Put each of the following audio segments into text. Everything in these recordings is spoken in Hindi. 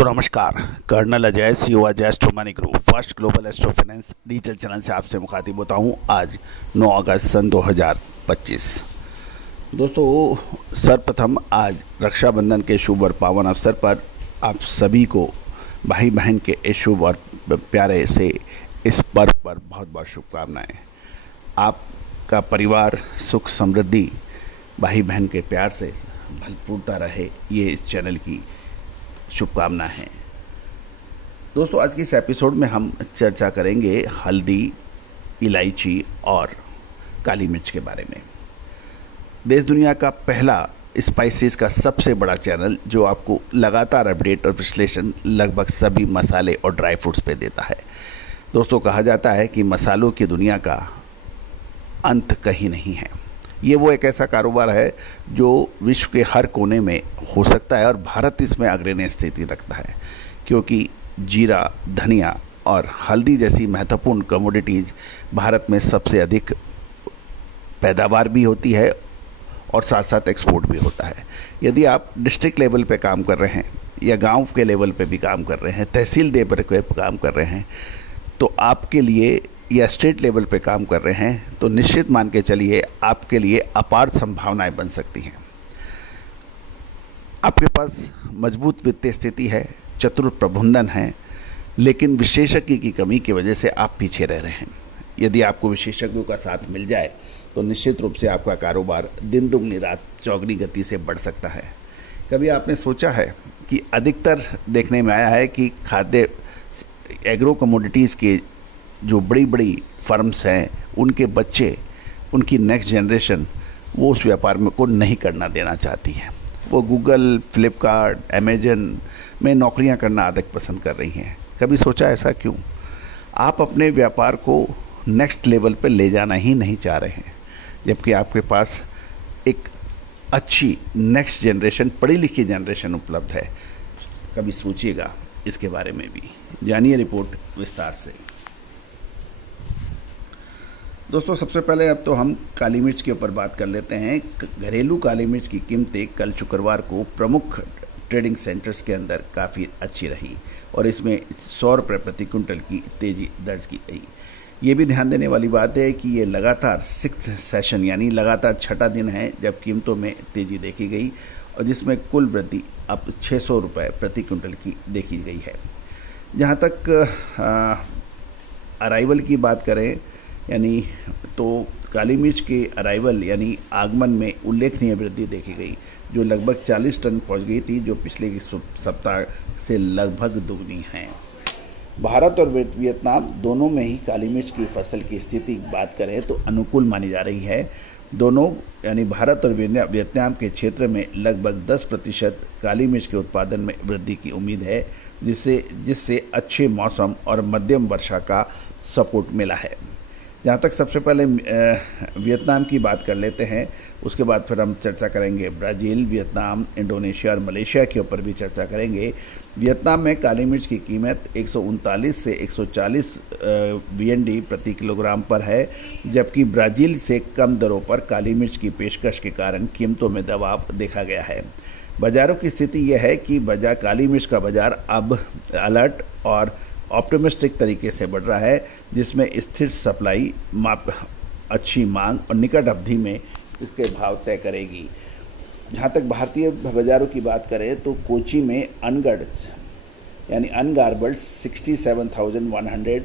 तो नमस्कार, colonel Ajay CEO Ajay Astro Money Group first global astro finance digital channel से आपसे मुखातिब होता हूँ। आज 9 अगस्त सन 2025। दोस्तों, सर्वप्रथम आज रक्षाबंधन के शुभ और पावन अवसर पर आप सभी को भाई बहन के इस शुभ और प्यारे से इस पर्व पर बहुत बहुत शुभकामनाएँ। आपका परिवार सुख समृद्धि भाई बहन के प्यार से भरपूरता रहे, ये इस चैनल की शुभकामना है। दोस्तों, आज की इस एपिसोड में हम चर्चा करेंगे हल्दी, इलायची और काली मिर्च के बारे में। देश दुनिया का पहला स्पाइसेस का सबसे बड़ा चैनल जो आपको लगातार अपडेट और विश्लेषण लगभग सभी मसाले और ड्राई फ्रूट्स पे देता है। दोस्तों, कहा जाता है कि मसालों की दुनिया का अंत कहीं नहीं है। ये वो एक ऐसा कारोबार है जो विश्व के हर कोने में हो सकता है और भारत इसमें अग्रणी स्थिति रखता है, क्योंकि जीरा, धनिया और हल्दी जैसी महत्वपूर्ण कमोडिटीज़ भारत में सबसे अधिक पैदावार भी होती है और साथ साथ एक्सपोर्ट भी होता है। यदि आप डिस्ट्रिक्ट लेवल पे काम कर रहे हैं या गांव के लेवल पे भी काम कर रहे हैं, तहसील लेवल पे काम कर रहे हैं, तो आपके लिए या स्टेट लेवल पे काम कर रहे हैं, तो निश्चित मान के चलिए आपके लिए अपार संभावनाएं बन सकती हैं। आपके पास मजबूत वित्तीय स्थिति है, चतुर प्रबंधन है, लेकिन विशेषज्ञ की कमी की वजह से आप पीछे रह रहे हैं। यदि आपको विशेषज्ञों का साथ मिल जाए तो निश्चित रूप से आपका कारोबार दिन दुगनी रात चौगनी गति से बढ़ सकता है। कभी आपने सोचा है कि अधिकतर देखने में आया है कि खाद्य एग्रो कमोडिटीज़ के जो बड़ी बड़ी फर्म्स हैं, उनके बच्चे, उनकी नेक्स्ट जनरेशन वो उस व्यापार में को नहीं करना देना चाहती है। वो गूगल, फ्लिपकार्ट, अमेजन में नौकरियां करना अधिक पसंद कर रही हैं। कभी सोचा ऐसा क्यों? आप अपने व्यापार को नेक्स्ट लेवल पे ले जाना ही नहीं चाह रहे हैं, जबकि आपके पास एक अच्छी नेक्स्ट जनरेशन, पढ़ी लिखी जनरेशन उपलब्ध है। कभी सोचिएगा इसके बारे में भी। जानिए रिपोर्ट विस्तार से। दोस्तों, सबसे पहले अब तो हम काली मिर्च के ऊपर बात कर लेते हैं। घरेलू काली मिर्च की कीमतें कल शुक्रवार को प्रमुख ट्रेडिंग सेंटर्स के अंदर काफ़ी अच्छी रही और इसमें 100 रुपये प्रति क्विंटल की तेज़ी दर्ज की गई। ये भी ध्यान देने वाली बात है कि ये लगातार 6th सेशन यानी लगातार छठा दिन है जब कीमतों में तेज़ी देखी गई और जिसमें कुल वृद्धि अब 600 रुपये प्रति क्विंटल की देखी गई है। जहाँ तक अराइवल की बात करें, यानी तो काली मिर्च के अराइवल यानी आगमन में उल्लेखनीय वृद्धि देखी गई, जो लगभग 40 टन पहुंच गई थी, जो पिछले सप्ताह से लगभग दुगनी है। भारत और वियतनाम दोनों में ही काली मिर्च की फसल की स्थिति बात करें तो अनुकूल मानी जा रही है। दोनों यानी भारत और वियतनाम के क्षेत्र में लगभग 10% काली मिर्च के उत्पादन में वृद्धि की उम्मीद है, जिससे अच्छे मौसम और मध्यम वर्षा का सपोर्ट मिला है। जहाँ तक सबसे पहले वियतनाम की बात कर लेते हैं, उसके बाद फिर हम चर्चा करेंगे ब्राज़ील, वियतनाम, इंडोनेशिया और मलेशिया के ऊपर भी चर्चा करेंगे। वियतनाम में काली मिर्च की कीमत 139 से 140 VND प्रति किलोग्राम पर है, जबकि ब्राज़ील से कम दरों पर काली मिर्च की पेशकश के कारण कीमतों में दबाव देखा गया है। बाज़ारों की स्थिति यह है कि काली मिर्च का बाज़ार अब अलर्ट और ऑप्टिमिस्टिक तरीके से बढ़ रहा है, जिसमें स्थिर सप्लाई, अच्छी मांग और निकट अवधि में इसके भाव तय करेगी। जहाँ तक भारतीय बाज़ारों की बात करें तो कोची में यानी अनगार्बल्ड 67,100,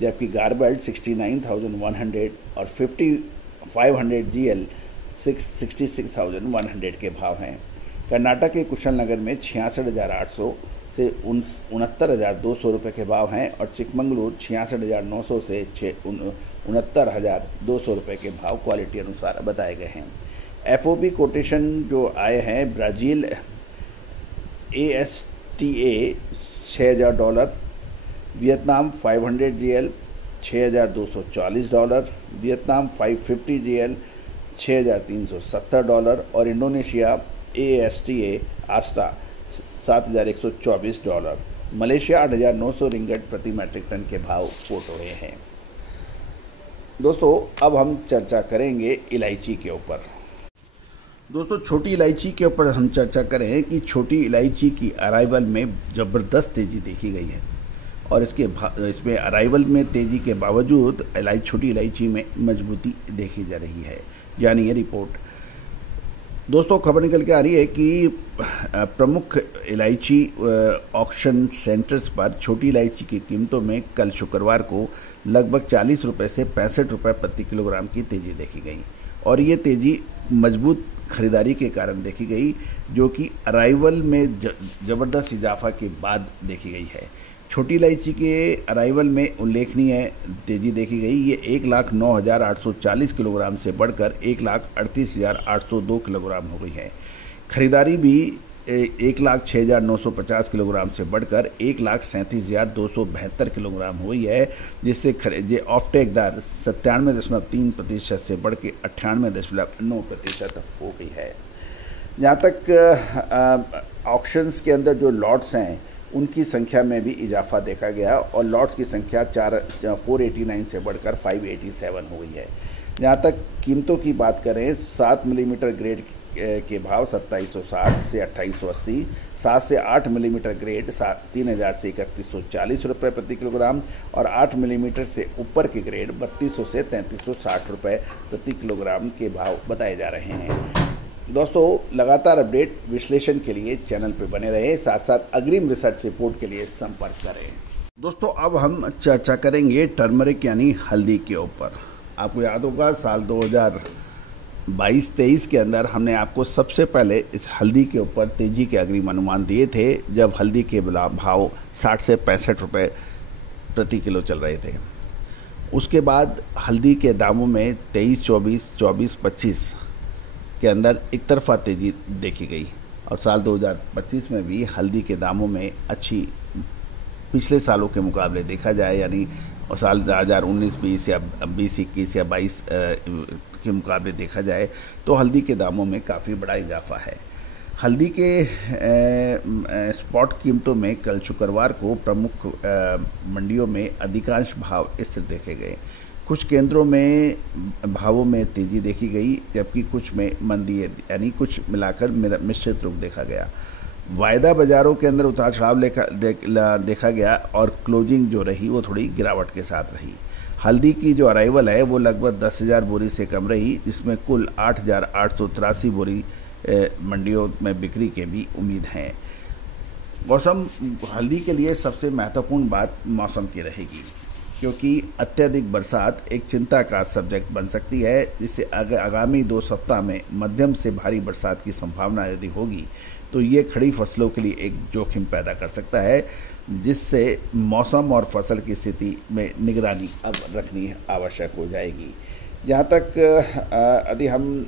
जबकि गार्बल्ड 69,100 और 500 GL 66,100 के भाव हैं। कर्नाटक के कुशलनगर में 66,800 से 69,200 रुपये के भाव हैं और चिकमंगलूर 66,900 से 69,200 रुपये के भाव क्वालिटी अनुसार बताए गए हैं। FOB कोटेशन जो आए हैं, Brazil ASTA $6,000, Vietnam 500 GL $6,240, Vietnam 550 GL $6,370 और इंडोनेशिया ASTA $7,124, मलेशिया 8,900 रिंगट प्रति मैट्रिक टन के भाव कोट हुए हैं। दोस्तों, अब हम चर्चा करेंगे इलायची के ऊपर। दोस्तों, छोटी इलायची के ऊपर हम चर्चा करें कि छोटी इलायची की अराइवल में ज़बरदस्त तेज़ी देखी गई है और इसमें अराइवल में तेज़ी के बावजूद छोटी इलायची में मजबूती देखी जा रही है, यानी ये रिपोर्ट। दोस्तों, खबर निकल के आ रही है कि प्रमुख इलायची ऑक्शन सेंटर्स पर छोटी इलायची की कीमतों में कल शुक्रवार को लगभग 40 रुपये से 65 रुपये प्रति किलोग्राम की तेज़ी देखी गई और ये तेज़ी मजबूत खरीदारी के कारण देखी गई, जो कि अराइवल में ज़बरदस्त इजाफा के बाद देखी गई है। छोटी इलायची के अराइवल में उल्लेखनीय तेज़ी देखी गई। ये 1,09,840 किलोग्राम से बढ़कर 1,38,802 किलोग्राम हो गई है। खरीदारी भी 1,06,950 किलोग्राम से बढ़कर 1,37,272 किलोग्राम हो गई है, जिससे ऑफटेक दर 97.3% से बढ़ के 98.9% हो गई है। जहाँ तक ऑक्शंस के अंदर जो लॉट्स हैं उनकी संख्या में भी इजाफा देखा गया और लॉट्स की संख्या 489 से बढ़कर 587 हो गई है। जहाँ तक कीमतों की बात करें, 7 मिलीमीटर ग्रेड के भाव 2760 से 2880, 7 से 8 मिलीमीटर ग्रेड 3000 से 3140 रुपये प्रति किलोग्राम और 8 मिलीमीटर से ऊपर के ग्रेड 3200 से 3360 रुपये प्रति किलोग्राम के भाव बताए जा रहे हैं। दोस्तों, लगातार अपडेट विश्लेषण के लिए चैनल पर बने रहे, साथ साथ अग्रिम रिसर्च रिपोर्ट के लिए संपर्क करें। दोस्तों, अब हम चर्चा करेंगे टर्मरिक यानी हल्दी के ऊपर। आपको याद होगा साल 2022-23 के अंदर हमने आपको सबसे पहले इस हल्दी के ऊपर तेज़ी के अग्रिम अनुमान दिए थे, जब हल्दी के भाव 60 से 65 रुपये प्रति किलो चल रहे थे। उसके बाद हल्दी के दामों में 23-24, 24-25 के अंदर एक तरफा तेज़ी देखी गई और साल 2025 में भी हल्दी के दामों में अच्छी पिछले सालों के मुकाबले देखा जाए, यानी साल 2019-20 या 20-21 या 22 के मुकाबले देखा जाए तो हल्दी के दामों में काफ़ी बड़ा इजाफा है। हल्दी के स्पॉट कीमतों में कल शुक्रवार को प्रमुख मंडियों में अधिकांश भाव स्थिर देखे गए। कुछ केंद्रों में भावों में तेज़ी देखी गई, जबकि कुछ में मंदी, यानी कुछ मिलाकर मिश्रित रुख देखा गया। वायदा बाज़ारों के अंदर उतार चढ़ाव देखा गया और क्लोजिंग जो रही वो थोड़ी गिरावट के साथ रही। हल्दी की जो अराइवल है वो लगभग 10,000 बोरी से कम रही, जिसमें कुल 8,883 बोरी मंडियों में बिक्री के भी उम्मीद हैं। मौसम हल्दी के लिए सबसे महत्वपूर्ण बात मौसम की रहेगी, क्योंकि अत्यधिक बरसात एक चिंता का सब्जेक्ट बन सकती है, जिससे आगामी 2 सप्ताह में मध्यम से भारी बरसात की संभावना यदि होगी तो ये खड़ी फसलों के लिए एक जोखिम पैदा कर सकता है, जिससे मौसम और फसल की स्थिति में निगरानी अब रखनी आवश्यक हो जाएगी। जहाँ तक यदि हम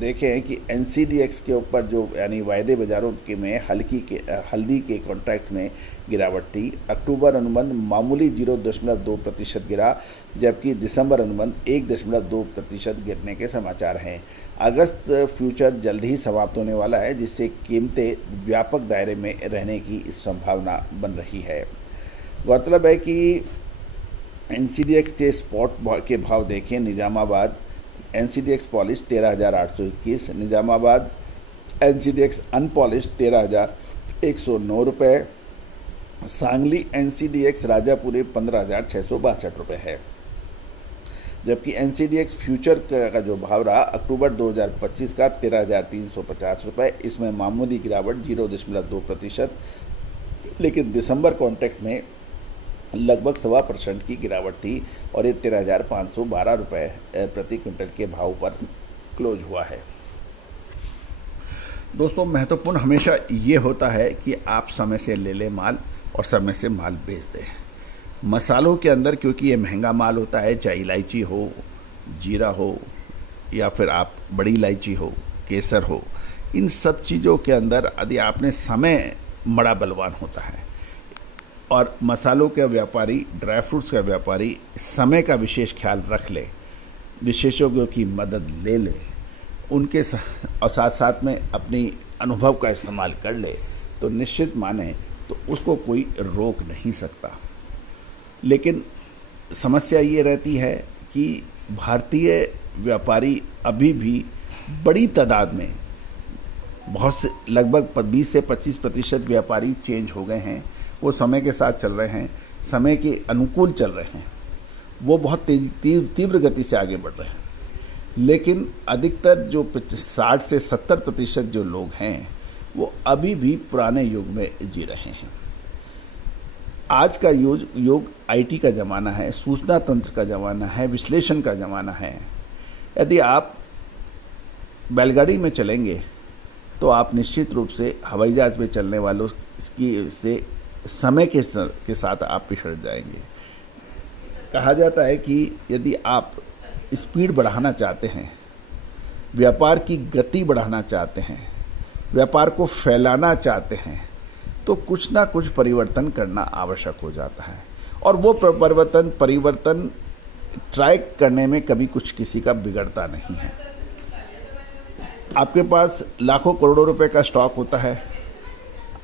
देखें कि NCDX के ऊपर जो यानी वायदे बाज़ारों के में हल्दी के कॉन्ट्रैक्ट में गिरावट थी। अक्टूबर अनुबंध मामूली 0.2% गिरा, जबकि दिसंबर अनुबंध 1.2% गिरने के समाचार हैं। अगस्त फ्यूचर जल्द ही समाप्त होने वाला है, जिससे कीमतें व्यापक दायरे में रहने की संभावना बन रही है। गौरतलब है कि NCDX के स्पॉट के भाव देखें, Nizamabad NCDX polish 13,821, Nizamabad NCDX unpolished 13,109 रुपये, सांगली NCDX राजापुरी 15,662 रुपये है। जबकि NCDX फ्यूचर का जो भाव रहा अक्टूबर 2025 का 13,350 रुपये, इसमें मामूली गिरावट 0.2%, लेकिन दिसंबर कॉन्ट्रैक्ट में लगभग 1.25% की गिरावट थी और ये 13,512 रुपये प्रति क्विंटल के भाव पर क्लोज हुआ है। दोस्तों, महत्वपूर्ण हमेशा ये होता है कि आप समय से ले लें माल और समय से माल बेच दें। मसालों के अंदर क्योंकि ये महंगा माल होता है, चाहे इलायची हो, जीरा हो या फिर आप बड़ी इलायची हो, केसर हो, इन सब चीज़ों के अंदर यदि आपने समय बड़ा बलवान होता है और मसालों के व्यापारी, ड्राई फ्रूट्स का व्यापारी समय का विशेष ख्याल रख ले, विशेषज्ञों की मदद ले ले, उनके और साथ साथ में अपनी अनुभव का इस्तेमाल कर ले, तो निश्चित माने तो उसको कोई रोक नहीं सकता। लेकिन समस्या ये रहती है कि भारतीय व्यापारी अभी भी बड़ी तादाद में बहुत से लगभग 20 से 25% व्यापारी चेंज हो गए हैं, वो समय के साथ चल रहे हैं, समय के अनुकूल चल रहे हैं, वो बहुत तीव्र गति से आगे बढ़ रहे हैं। लेकिन अधिकतर जो 60 से 70% जो लोग हैं वो अभी भी पुराने युग में जी रहे हैं। आज का युग IT का ज़माना है, सूचना तंत्र का ज़माना है, विश्लेषण का ज़माना है। यदि आप बैलगाड़ी में चलेंगे तो आप निश्चित रूप से हवाई जहाज में चलने वालों से समय के साथ आप पिछड़ जाएंगे। कहा जाता है कि यदि आप स्पीड बढ़ाना चाहते हैं, व्यापार की गति बढ़ाना चाहते हैं, व्यापार को फैलाना चाहते हैं, तो कुछ ना कुछ परिवर्तन करना आवश्यक हो जाता है। और वो परिवर्तन ट्राई करने में कभी कुछ किसी का बिगड़ता नहीं है। आपके पास लाखों करोड़ों रुपए का स्टॉक होता है,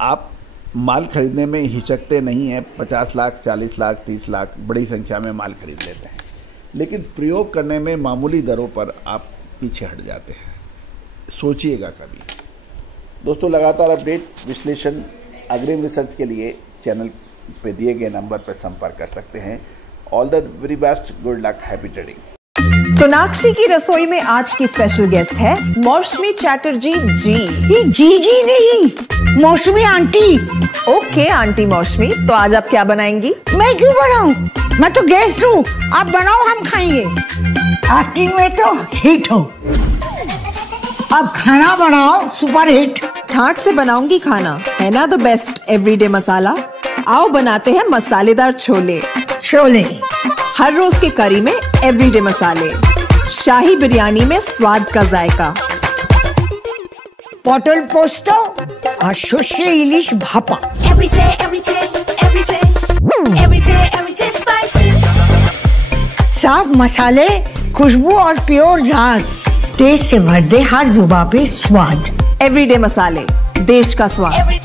आप माल खरीदने में हिचकते नहीं हैं। 50 लाख, 40 लाख, 30 लाख बड़ी संख्या में माल खरीद लेते हैं, लेकिन प्रयोग करने में मामूली दरों पर आप पीछे हट जाते हैं। सोचिएगा कभी। दोस्तों, लगातार अपडेट, विश्लेषण, अग्रिम रिसर्च के लिए चैनल पे दिए गए नंबर पर संपर्क कर सकते हैं। All the very best, good luck, happy trading. Sonakshi की रसोई में आज की स्पेशल गेस्ट है मौसमी चैटर्जी जी। ये जी नहीं, मौसमी आंटी। ओके आंटी मौसमी, तो आज आप क्या बनाएंगी? मैं क्यों बनाऊं? मैं तो गेस्ट हूँ, आप बनाओ, हम खाएंगे। एक्टिंग में तो हिट हो, अब खाना बनाओ सुपर हिट। ठाट से बनाऊंगी खाना, है ना द बेस्ट एवरीडे मसाला। आओ बनाते हैं मसालेदार छोले। हर रोज के करी में एवरीडे मसाले, शाही बिरयानी में स्वाद का जायका। पटल पोस्तो और शुष्य इलिश भापा। साफ मसाले, खुशबू और प्योर झांझ, टेस्ट से भर दे हर जुबान पे स्वाद। एवरीडे मसाले, देश का स्वाद।